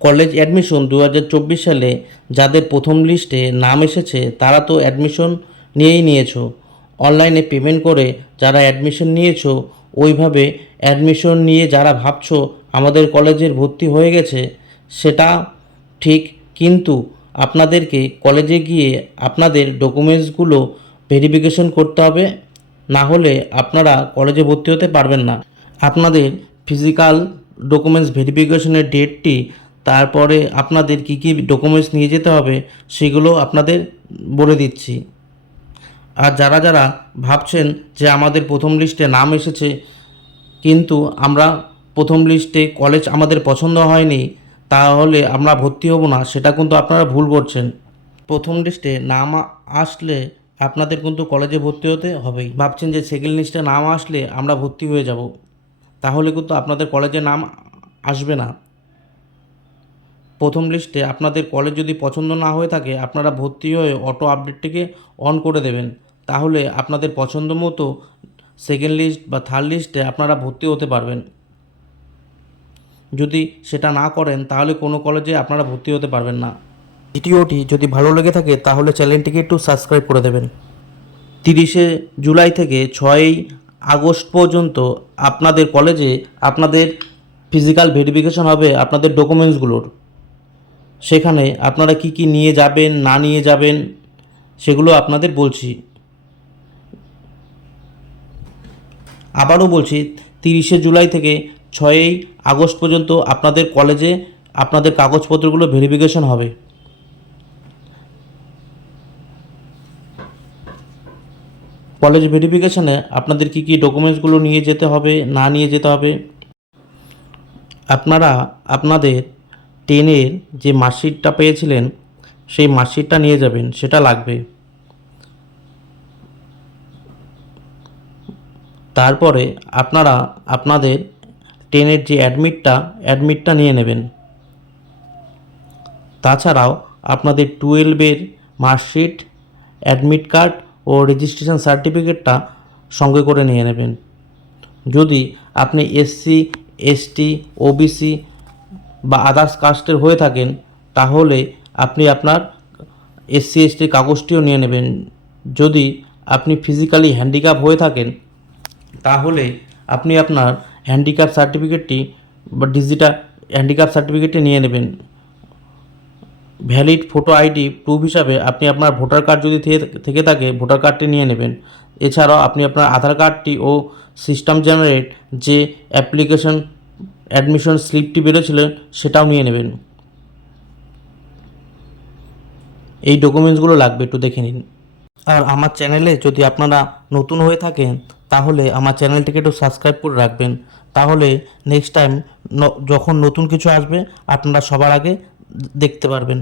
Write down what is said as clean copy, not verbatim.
College admission 2024 সালে যাদের প্রথম লিস্টে নাম এসেছে তারা তো অ্যাডমিশন নিয়েছো। অনলাইনে পেমেন্ট করে যারা অ্যাডমিশন নিয়েছো, ওইভাবে অ্যাডমিশন নিয়ে যারা ভাবছো আমাদের কলেজের ভর্তি হয়ে গেছে, সেটা ঠিক, কিন্তু আপনাদেরকে কলেজে গিয়ে আপনাদের ডকুমেন্টসগুলো ভেরিফিকেশন করতে হবে, না হলে আপনারা কলেজে ভর্তি হতে পারবেন না। আপনাদের ফিজিক্যাল ডকুমেন্টস ভেরিফিকেশনের ডেটটি, তারপরে আপনাদের কী কী ডকুমেন্টস নিয়ে যেতে হবে সেগুলো আপনাদের বলে দিচ্ছি। আর যারা যারা ভাবছেন যে আমাদের প্রথম লিস্টে নাম এসেছে কিন্তু আমরা প্রথম লিস্টে কলেজ আমাদের পছন্দ হয়নি, তাহলে আমরা ভর্তি হব না, সেটা কিন্তু আপনারা ভুল করছেন। প্রথম লিস্টে নাম আসলে আপনাদের কিন্তু কলেজে ভর্তি হতে হবেই। ভাবছেন যে সেকেন্ড লিস্টে নাম আসলে আমরা ভর্তি হয়ে যাব, তাহলে কিন্তু আপনাদের কলেজে নাম আসবে না। প্রথম লিস্টে আপনাদের কলেজ যদি পছন্দ না হয়ে থাকে, আপনারা ভর্তি হয়ে অটো আপডেটটিকে অন করে দেবেন, তাহলে আপনাদের পছন্দ মতো সেকেন্ড লিস্ট বা থার্ড লিস্টে আপনারা ভর্তি হতে পারবেন। যদি সেটা না করেন তাহলে কোনো কলেজে আপনারা ভর্তি হতে পারবেন না। ভিডিওটি যদি ভালো লেগে থাকে তাহলে চ্যানেলটিকে একটু সাবস্ক্রাইব করে দেবেন। 30শে জুলাই থেকে 6ই আগস্ট পর্যন্ত আপনাদের কলেজে আপনাদের ফিজিক্যাল ভেরিফিকেশন হবে আপনাদের ডকুমেন্টসগুলোর। সেখানে আপনারা কি কি নিয়ে যাবেন না নিয়ে যাবেন সেগুলো আপনাদের বলছি। আবারও বলছি, 30শে জুলাই থেকে 6ই আগস্ট পর্যন্ত আপনাদের কলেজে আপনাদের কাগজপত্রগুলো ভেরিফিকেশন হবে। কলেজ ভেরিফিকেশানে আপনাদের কি কি ডকুমেন্টসগুলো নিয়ে যেতে হবে না নিয়ে যেতে হবে, আপনারা আপনাদের 10-এর যে মার্কশিটটা পেয়েছিলেন সেই মার্কশিটটা নিয়ে যাবেন, সেটা লাগবে। তারপরে আপনারা আপনাদের 10-এর যে অ্যাডমিটটা নিয়ে নেবেন। তাছাড়াও আপনাদের 12-এর মার্কশিট, অ্যাডমিট কার্ড ও রেজিস্ট্রেশন সার্টিফিকেটটা সঙ্গে করে নিয়ে নেবেন। যদি আপনি এসসি, এসটি, ওবিসি বা আদার্স কাস্টের হয়ে থাকেন, তাহলে আপনি আপনার এসসি এসটির কাগজটিও নিয়ে নেবেন। যদি আপনি ফিজিক্যালি হ্যান্ডিক্যাপ হয়ে থাকেন, তাহলে আপনি আপনার হ্যান্ডিক্যাপ সার্টিফিকেটটি বা ডিজিটাল হ্যান্ডিক্যাপ সার্টিফিকেটটি নিয়ে নেবেন। ভ্যালিড ফটো আইডি প্রুফ হিসাবে আপনি আপনার ভোটার কার্ড যদি থেকে থাকে ভোটার কার্ডটি নিয়ে নেবেন। এছাড়াও আপনি আপনার আধার কার্ডটি ও সিস্টেম জেনারেট যে অ্যাপ্লিকেশন অ্যাডমিশন স্লিপটি বেরোছিলেন সেটাও নিয়ে নেবেন। এই ডকুমেন্টসগুলো লাগবে, একটু দেখে নিন। আর আমার চ্যানেলে যদি আপনারা নতুন হয়ে থাকেন তাহলে আমার চ্যানেলটিকে একটু সাবস্ক্রাইব করে রাখবেন, তাহলে নেক্সট টাইম যখন নতুন কিছু আসবে আপনারা সবার আগে দেখতে পারবেন।